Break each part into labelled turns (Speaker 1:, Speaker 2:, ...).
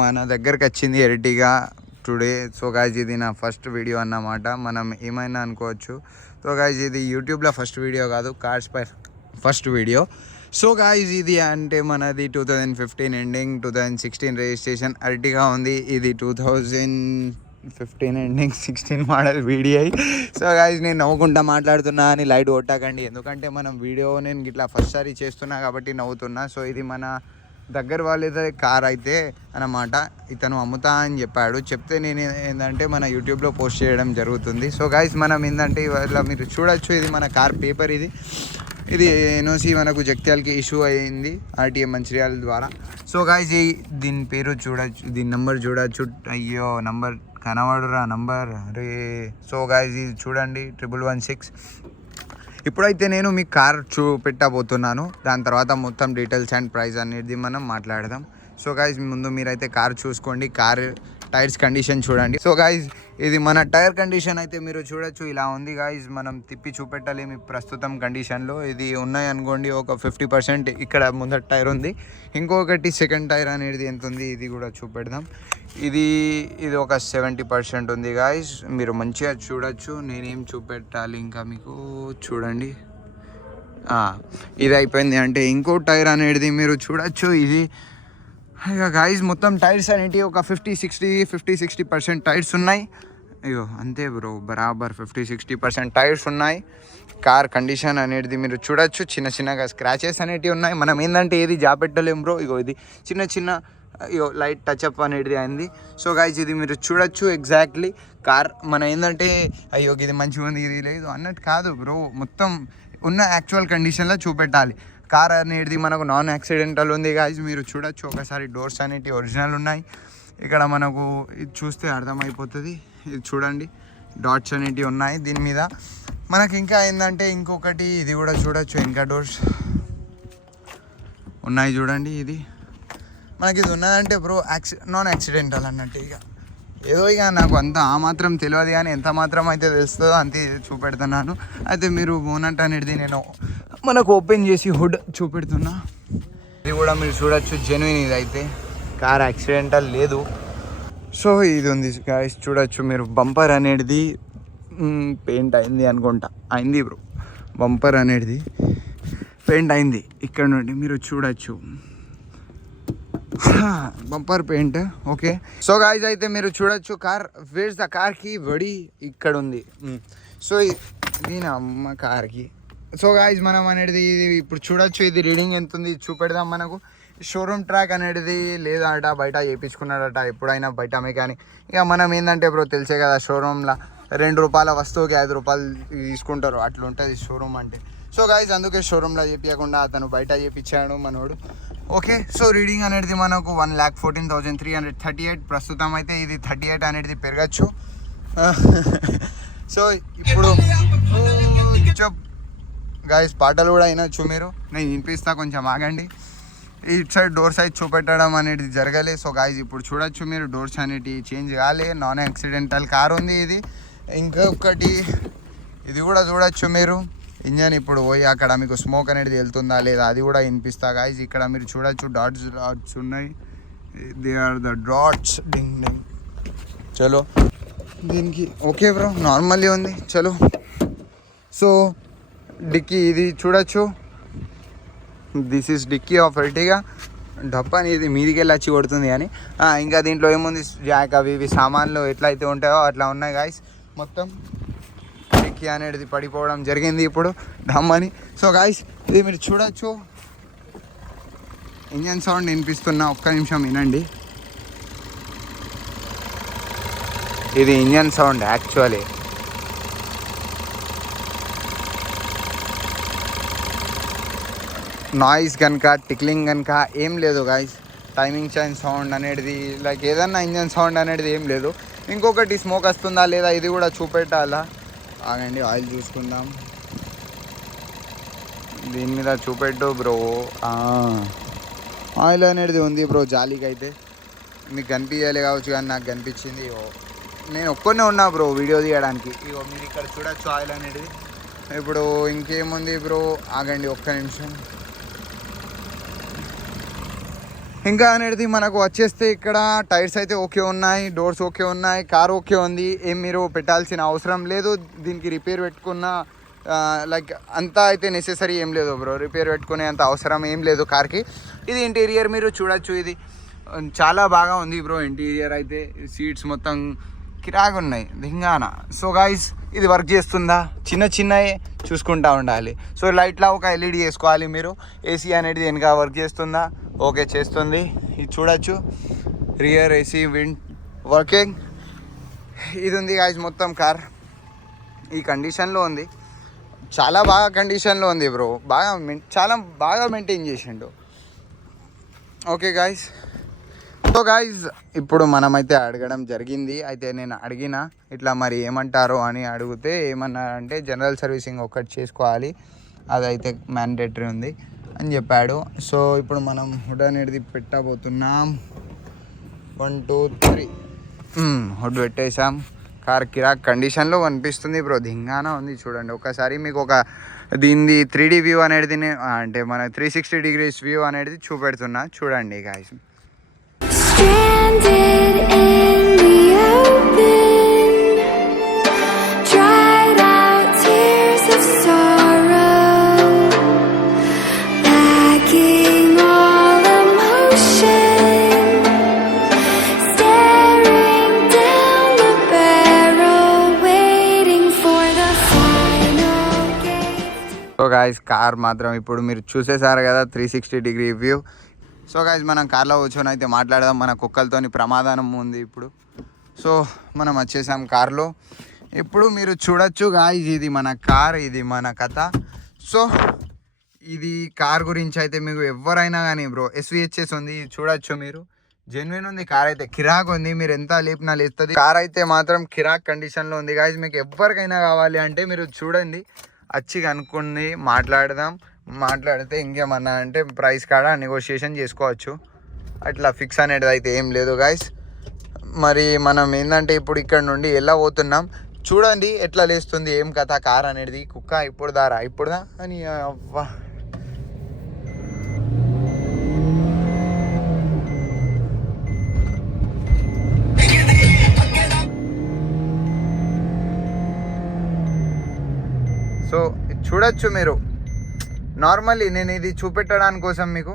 Speaker 1: మన దగ్గరకు వచ్చింది ఎరిటిగా టుడే. సో గాయజ్ ఇది నా ఫస్ట్ వీడియో అన్నమాట. మనం ఏమైనా అనుకోవచ్చు. సో గాయజ్ ఇది యూట్యూబ్లో ఫస్ట్ వీడియో కాదు కార్స్ పై ఫస్ట్ వీడియో సో గాయజ్ ఇది అంటే మనది two thousand fifteen ending two thousand sixteen registration అరటిగా ఉంది. ఇది two thousand fifteen ending sixteen model video so guys నేను నవ్వుకుంటా మాట్లాడుతున్నా అని లైట్ కొట్టకండి. ఎందుకంటే మనం వీడియో నేను ఇట్లా ఫస్ట్ సారి చేస్తున్నా కాబట్టి నవ్వుతున్నా. సో ఇది మన దగ్గర వాళ్ళదే కార్ అయితే అన్నమాట. ఇతను అమ్ముతా అని చెప్పాడు. చెప్తే నేను ఏంటంటే మన యూట్యూబ్లో పోస్ట్ చేయడం జరుగుతుంది. సో గాయస్ మనం ఏంటంటే ఇవాళ మీరు చూడొచ్చు ఇది మన కార్ పేపర్ ఇది. ఇది ఎన్ఓసి మనకు జగ్త్యాలకి ఇష్యూ అయింది ఆర్టీఎం మంచిర్యాల ద్వారా. సో గాయస్ ఈ దీని పేరు చూడొచ్చు దీని నెంబర్ చూడొచ్చు. అయ్యో నంబర్ కనబడురా నంబర్ అరే సో గాయస్ ఇది చూడండి ట్రిపుల్ వన్ సిక్స్ ఇప్పుడైతే నేను మీ కార్ చూపెట్టబోతున్నాను. దాని తర్వాత మొత్తం డీటెయిల్స్ అండ్ ప్రైస్ అనేది మనం మాట్లాడదాం. సో గాయస్ ముందు మీరైతే కార్ చూసుకోండి. కార్ టైర్స్ కండిషన్ చూడండి. సో గాయస్ ఇది మన టైర్ కండిషన్ అయితే మీరు చూడొచ్చు. ఇలా ఉంది గాయస్ మనం తిప్పి చూపెట్టలేము ప్రస్తుతం కండిషన్లో ఇది ఉన్నాయి అనుకోండి ఒక ఫిఫ్టీ పర్సెంట్ ఇక్కడ ముందర టైర్ ఉంది. ఇంకొకటి సెకండ్ టైర్ అనేది ఎంత ఉంది ఇది కూడా చూపెడదాం. ఇది ఇది ఒక సెవెంటీ పర్సెంట్ ఉంది గాయస్ మీరు మంచిగా చూడొచ్చు. నేనేం చూపెట్టాలి ఇంకా మీకు? చూడండి. ఇది అయిపోయింది. అంటే ఇంకో టైర్ అనేది మీరు చూడొచ్చు. ఇది ఇక గాయస్ మొత్తం టైర్స్ అనేటివి ఒక fifty sixty fifty sixty percent tyres ఉన్నాయి. అయ్యో అంతే బ్రో బరాబర్ ఫిఫ్టీ సిక్స్టీ పర్సెంట్ టైర్స్ ఉన్నాయి. కార్ కండిషన్ అనేది మీరు చూడొచ్చు. చిన్న చిన్నగా స్క్రాచెస్ అనేటివి ఉన్నాయి. మనం ఏంటంటే ఏది జాపెట్టలేం బ్రో ఇగో ఇది చిన్న చిన్న ఇగో లైట్ టచ్అప్ అనేది అయింది. సో గాయస్ ఇది మీరు చూడొచ్చు ఎగ్జాక్ట్లీ కార్ మన ఏంటంటే అయ్యో ఇది మంచిగా ఉంది ఇది లేదు అన్నట్టు కాదు బ్రో మొత్తం ఉన్న యాక్చువల్ కండిషన్లో చూపెట్టాలి. కార్ అనేది మనకు నాన్ యాక్సిడెంటల్ ఉంది గాయస్ మీరు చూడొచ్చు. ఒకసారి డోర్స్ అనేటివి ఒరిజినల్ ఉన్నాయి. ఇక్కడ మనకు ఇది చూస్తే అర్థమైపోతుంది. ఇది చూడండి. డాట్స్ అనేటివి ఉన్నాయి దీని మీద. మనకి ఇంకా ఏంటంటే ఇంకొకటి ఇది కూడా చూడొచ్చు. ఇంకా డోర్స్ ఉన్నాయి చూడండి ఇది. మనకి ఇది ఉన్నదంటే బ్రో యాక్సి నాన్ యాక్సిడెంటల్ అన్నట్టు ఇక. ఏదో ఇక నాకు అంత ఆ మాత్రం తెలియదు కానీ ఎంత మాత్రం అయితే తెలుస్తుందో అంతే చూపెడుతున్నాను. అయితే మీరు మోనట్ అనేది నేను మనకు ఓపెన్ చేసి హుడ్ చూపెడుతున్నా. ఇది కూడా మీరు చూడొచ్చు జెన్యున్ ఇది అయితే. కార్ యాక్సిడెంటల్ లేదు. సో ఇది ఉంది గాయస్ చూడొచ్చు మీరు. బంపర్ అనేది పెయింట్ అయింది అనుకుంటా. అయింది బ్రో బంపర్ అనేది పెయింట్ అయింది. ఇక్కడ నుండి మీరు చూడొచ్చు. Bumper paint okay so guys అయితే మీరు చూడొచ్చు కార్ వేర్స్ ద కార్కి వడి ఇక్కడ ఉంది సో దీని అమ్మ కార్కి సో గాయస్ మనం అనేది ఇది ఇప్పుడు చూడొచ్చు ఇది రీడింగ్ ఎంత ఉంది చూపెడదాం మనకు. షోరూమ్ ట్రాక్ అనేది లేదట బయట చేయించుకున్నాడట ఎప్పుడైనా బయట మెకానిక్ ఇక మనం ఏంటంటే ఇప్పుడు తెలిసే కదా షోరూమ్లో రెండు రూపాయల వస్తువుకి ఐదు రూపాయలు తీసుకుంటారు. అట్లా ఉంటుంది షోరూమ్ అంటే. సో గాయస్ అందుకే షోరూమ్లో చేపించకుండా అతను బయట చేయించాడు మనోడు. ఓకే సో రీడింగ్ అనేది మనకు one lakh fourteen thousand three hundred thirty eight ప్రస్తుతం అయితే ఇది థర్టీ ఎయిట్ అనేది పెరగచ్చు. సో ఇప్పుడు oh, చెప్ గాయస్ పాటలు కూడా అయినచ్చు మీరు. నేను వినిపిస్తా కొంచెం ఆగండి. ఇటు సైడ్ డోర్ సైజ్ చూపెట్టడం అనేది జరగలే. సో గాయస్ ఇప్పుడు చూడొచ్చు మీరు డోర్స్ అనేటివి చేంజ్ కాలే. నాన్ యాక్సిడెంటల్ కార్ ఉంది ఇది. ఇంకొకటి ఇది కూడా చూడొచ్చు మీరు. ఇంజన్ ఇప్పుడు పోయి అక్కడ మీకు స్మోక్ అనేది వెళ్తుందా లేదా అది కూడా వినిపిస్తా గాయస్ ఇక్కడ మీరు చూడొచ్చు డాట్స్ డాట్స్ ఉన్నాయి. దే ఆర్ ద డాట్స్ డింగ్ డింగ్ చలో. దీనికి ఓకే బ్రో నార్మల్లీ ఉంది. చలో. సో డిక్కీ ఇది చూడొచ్చు this is dicky of Ertiga డబ్బా అనేది మీదికి వెళ్ళి వచ్చి కొడుతుంది కానీ ఇంకా దీంట్లో ఏముంది జాక్ అవి ఇవి సామాన్లు ఎట్లయితే ఉంటాయో అట్లా ఉన్నాయి గాయస్ మొత్తం డిక్కీ అనేది పడిపోవడం జరిగింది ఇప్పుడు డమ్మని సో గాయస్ ఇది మీరు చూడొచ్చు ఇంజన్ సౌండ్ వినిపిస్తున్నా ఒక్క నిమిషం వినండి ఇది ఇంజన్ సౌండ్ యాక్చువల్లీ నాయిస్ కనుక టిక్లింగ్ కనుక ఏం లేదు గాయస్ టైమింగ్ చైన్ సౌండ్ అనేది లైక్ ఏదన్నా ఇంజన్ సౌండ్ అనేది ఏం లేదు. ఇంకొకటి స్మోక్ వస్తుందా లేదా ఇది కూడా చూపెట్టాలా? ఆగండి ఆయిల్ చూసుకుందాం. దీని మీద చూపెట్టు బ్రో ఆయిల్ అనేది ఉంది బ్రో జాలీకి అయితే మీకు కనిపించాలి కావచ్చు కానీ నాకు కనిపించింది నేను ఒక్కనే ఉన్నా బ్రో వీడియో తీయడానికి. ఇగో మీరు ఇక్కడ చూడొచ్చు ఆయిల్ అనేది. ఇప్పుడు ఇంకేముంది బ్రో ఆగండి ఒక్క నిమిషం. ఇంకా అనేది మనకు వచ్చేస్తే ఇక్కడ టైర్స్ అయితే ఓకే ఉన్నాయి డోర్స్ ఓకే ఉన్నాయి కార్ ఓకే ఉంది. ఏం మీరు పెట్టాల్సిన అవసరం లేదు. దీనికి రిపేర్ పెట్టుకున్న లైక్ అంతా అయితే నెసెసరీ ఏం లేదు బ్రో రిపేర్ పెట్టుకునే అంత అవసరం ఏం లేదు కార్కి ఇది ఇంటీరియర్ మీరు చూడొచ్చు. ఇది చాలా బాగా ఉంది బ్రో ఇంటీరియర్ అయితే. సీట్స్ మొత్తం కిరాగా ఉన్నాయి. దింగాన సో గాయస్ ఇది వర్క్ చేస్తుందా? చిన్న చిన్నవి చూసుకుంటా ఉండాలి. సో లైట్లా ఒక ఎల్ఈడి వేసుకోవాలి మీరు. ఏసీ అనేది వెనక వర్క్ చేస్తుందా? ఓకే చేస్తుంది. ఇది చూడొచ్చు. Rear AC wind working. ఇది ఉంది గాయస్ మొత్తం కార్. ఈ కండిషన్లో ఉంది. చాలా బాగా కండిషన్లో ఉంది బ్రో. బాగా చాలా బాగా మెయింటైన్ చేసిండు. ఓకే గాయస్ సో గాయస్ ఇప్పుడు మనమైతే అడగడం జరిగింది. అయితే నేను అడిగిన ఇట్లా మరి ఏమంటారు అని అడిగితే ఏమన్నారంటే జనరల్ సర్వీసింగ్ ఒకటి చేసుకోవాలి. అదైతే మ్యాండేటరీ ఉంది. అని చెప్పాడు. సో ఇప్పుడు మనం హుడ్ అనేది పెట్టబోతున్నాం. వన్ టూ త్రీ హుడ్ పెట్టేసాం కార్ కిరాక్ కండిషన్లో కనిపిస్తుంది బ్రో. దింగాన ఉంది చూడండి. ఒకసారి మీకు ఒక దీనిది త్రీ డీ వ్యూ అనేది అంటే మన త్రీ సిక్స్టీ డిగ్రీస్ వ్యూ అనేది చూపెడుతున్నా. చూడండి గాయస్ గాయస్ కార్ మాత్రం ఇప్పుడు మీరు చూసేసారు కదా three sixty degree view so guys మనం కార్లో కూర్చొని అయితే మాట్లాడదాం. మన కుక్కలతోని ప్రమాదం ఉంది ఇప్పుడు. సో మనం వచ్చేసాం కార్లో. ఇప్పుడు మీరు చూడొచ్చు గాయస్ ఇది మన కార్ ఇది మన కథ. సో ఇది కార్ గురించి అయితే మీకు ఎవరైనా కానీ బ్రో ఎస్విహెచ్ఎస్ ఉంది చూడొచ్చు మీరు. జెన్యున్ ఉంది కార్ అయితే కిరాక్ ఉంది. మీరు ఎంత లేపినా లేస్తుంది కార్ అయితే మాత్రం కిరాక్ కండిషన్లో ఉంది గాయస్ మీకు ఎవరికైనా కావాలి అంటే మీరు చూడండి. వచ్చి కనుక్కుని మాట్లాడదాం. మాట్లాడితే ఇంకేమన్నా అంటే ప్రైస్ కాడ నెగోషియేషన్ చేసుకోవచ్చు. అట్లా ఫిక్స్ అనేది అయితే ఏం లేదు గాయస్ మరి మనం ఏంటంటే ఇప్పుడు ఇక్కడ నుండి ఎలా పోతున్నాం? చూడండి ఎట్లా లేస్తుంది ఏం కథ కార్ అనేది కుక్క ఇప్పుడు దారా ఇప్పుడు దా అని చూడొచ్చు మీరు. నార్మల్లీ నేను ఇది చూపెట్టడానికి కోసం మీకు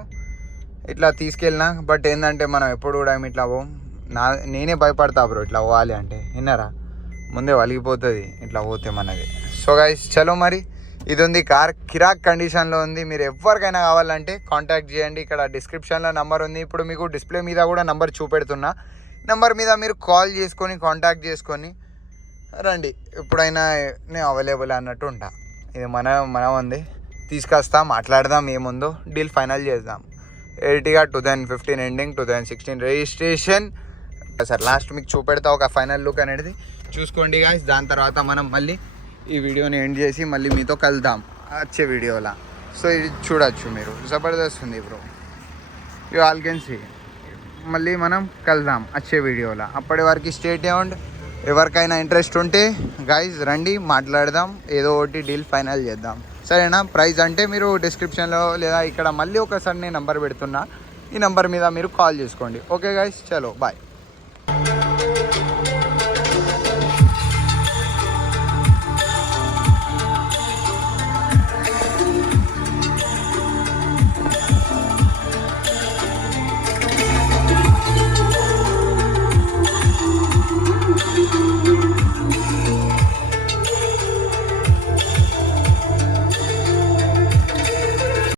Speaker 1: ఇట్లా తీసుకెళ్ళినా బట్ ఏంటంటే మనం ఎప్పుడు కూడా ఇట్లా పోం. నా నేనే భయపడతా బ్రో ఇట్లా పోవాలి అంటే. విన్నారా? ముందే వలిగిపోతుంది ఇట్లా పోతే మనది. సో గైస్ చలో మరి. ఇది ఉంది కార్ కిరాక్ కండిషన్లో ఉంది. మీరు ఎవరికైనా కావాలంటే కాంటాక్ట్ చేయండి. ఇక్కడ డిస్క్రిప్షన్లో నెంబర్ ఉంది. ఇప్పుడు మీకు డిస్ప్లే మీద కూడా నెంబర్ చూపెడుతున్నా. నెంబర్ మీద మీరు కాల్ చేసుకొని కాంటాక్ట్ చేసుకొని రండి. ఎప్పుడైనా నేను అవైలబుల్ అన్నట్టు ఉంటా. ఇది మన మన ఉంది. తీసుకొస్తాం మాట్లాడదాం ఏముందో డీల్ ఫైనల్ చేద్దాం. ఎయిటీగా two thousand fifteen ending two thousand sixteen registration sir last మీకు చూపెడతా ఒక ఫైనల్ లుక్ అనేది. చూసుకోండి గాయస్ దాని తర్వాత మనం మళ్ళీ ఈ వీడియోని ఎండ్ చేసి మళ్ళీ మీతో కలుద్దాం. వచ్చే వీడియోలా. సో ఇది చూడొచ్చు మీరు. జబర్దస్త్ ఉంది bro you all can see మళ్ళీ మనం కలుద్దాం వచ్చే వీడియోలో. అప్పటి వరకు స్టేట్ అవ్వండి ఎవరికైనా ఇంట్రెస్ట్ ఉంటే గైజ్ రండి మాట్లాడదాం ఏదో ఒకటి డీల్ ఫైనల్ చేద్దాం. సరేనా? ప్రైస్ అంటే మీరు డిస్క్రిప్షన్లో లేదా ఇక్కడ మళ్ళీ ఒకసారి నేను నెంబర్ పెడుతున్నా. ఈ నెంబర్ మీద మీరు కాల్ చేసుకోండి. ఓకే గైస్ చలో బాయ్